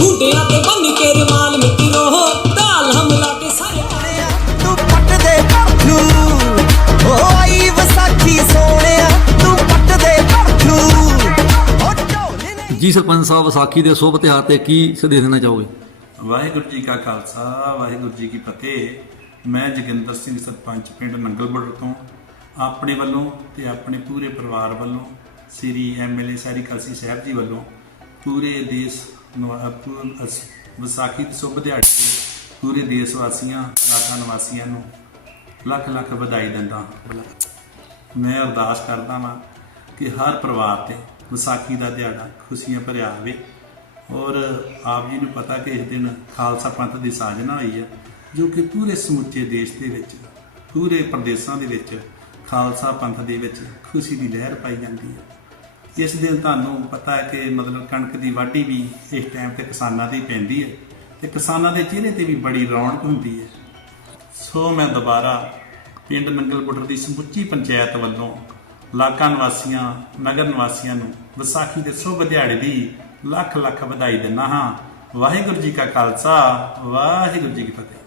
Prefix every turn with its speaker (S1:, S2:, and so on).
S1: ਹੁੰਡਿਆਂ ਤੇ ਬੰਨ ਕੇ ਰਮਾਲ ਮਿੱਤਰੋ ਢਾਲ ਹਮਲਾ ਕੇ ਸਾਰੇ
S2: ਤੂੰ ਪੱਟ ਦੇ ਪਰਖੂ ਓ ਆਈ ਵਿਸਾਖੀ ਸੋਹਣਿਆ ਤੂੰ ਪੱਟ ਦੇ ਪਰਖੂ ਓ ਢੋਲੇ ਨੇ
S3: ਜੀ ਸਰਪੰਚ ਸਾਹਿਬ ਵਿਸਾਖੀ ਦੇ ਸ਼ੁਭ ਤਿਉਹਾਰ ਤੇ ਕੀ ਸੰਦੇਸ਼ ਦੇਣਾ ਚਾਹੋਗੇ?
S4: ਵਾਹਿਗੁਰੂ ਜੀ ਕਾ ਖਾਲਸਾ ਵਾਹਿਗੁਰੂ ਜੀ ਕੀ ਫਤਿਹ। ਮੈਂ ਜੋਗਿੰਦਰ ਸਿੰਘ ਸਰਪੰਚ ਪਿੰਡ ਨੰਗਲਬੜ ਤੋਂ ਆਪਣੇ ਵੱਲੋਂ ਤੇ ਆਪਣੇ ਪੂਰੇ ਪਰਿਵਾਰ ਵੱਲੋਂ ਸ੍ਰੀ ਐਮਐਲਏ ਸਾਰੀ ਕਲਸੀ ਸਾਹਿਬ ਜੀ ਵੱਲੋਂ ਪੂਰੇ ਦੇਸ਼ ਨੂੰ ਅ, ਵਿਸਾਖੀ ਦੇ ਸ਼ੁਭ ਦਿਹਾੜੇ ਤੇ ਪੂਰੇ ਦੇਸ਼ ਵਾਸੀਆਂ ਇਲਾਕਾ ਨਿਵਾਸੀਆਂ ਨੂੰ ਲੱਖ ਲੱਖ ਵਧਾਈ ਦਿੰਦਾ ਮੈਂ ਅਰਦਾਸ ਕਰਦਾ ਹਾਂ ਕਿ ਹਰ ਪਰਿਵਾਰ ਤੇ ਵਿਸਾਖੀ ਦਾ ਦਿਹਾੜਾ ਖੁਸ਼ੀਆਂ ਭਰਿਆ ਹੋਵੇ ਔਰ ਆਪ ਜੀ ਨੂੰ ਪਤਾ ਕਿ ਇਸ ਦਿਨ ਖਾਲਸਾ ਪੰਥ ਦੀ ਸਾਜਨਾ ਹੋਈ ਹੈ ਜੋ ਕਿ ਪੂਰੇ ਸਮੁੱਚੇ ਦੇਸ਼ ਦੇ ਵਿੱਚ ਪੂਰੇ ਪ੍ਰਦੇਸ਼ਾਂ ਦੇ ਵਿੱਚ ਖਾਲਸਾ ਪੰਥ ਦੇ ਵਿੱਚ ਖੁਸ਼ੀ ਦੀ ਲਹਿਰ ਪਾਈ ਜਾਂਦੀ ਹੈ। ਇਸ ਦਿਨ ਤੁਹਾਨੂੰ ਪਤਾ ਹੈ ਕਿ ਮਤਲਬ ਕਣਕ ਦੀ ਵਾਢੀ ਵੀ ਇਸ ਟਾਈਮ ਤੇ ਕਿਸਾਨਾਂ ਦੀ ਪੈਂਦੀ ਹੈ ਤੇ ਕਿਸਾਨਾਂ ਦੇ ਚਿਹਰੇ ਤੇ ਵੀ ਬੜੀ ਰੌਣਕ ਹੁੰਦੀ ਹੈ। ਸੋ ਮੈਂ ਦੁਬਾਰਾ ਪਿੰਡ ਨੰਗਲਪੁਰ ਦੀ ਸਮੁੱਚੀ ਪੰਚਾਇਤ ਵੱਲੋਂ ਇਲਾਕਾ ਨਿਵਾਸੀਆਂ, ਨਗਰ ਨਿਵਾਸੀਆਂ ਨੂੰ ਵਿਸਾਖੀ ਦੇ ਸ਼ੁਭ ਦਿਹਾੜੇ ਦੀ ਲੱਖ ਲੱਖ ਵਧਾਈ ਦਿੰਦਾ ਹਾਂ। ਵਾਹਿਗੁਰੂ ਜੀ ਕਾ ਖਾਲਸਾ, ਵਾਹਿਗੁਰੂ ਜੀ ਕੀ ਫਤਿਹ।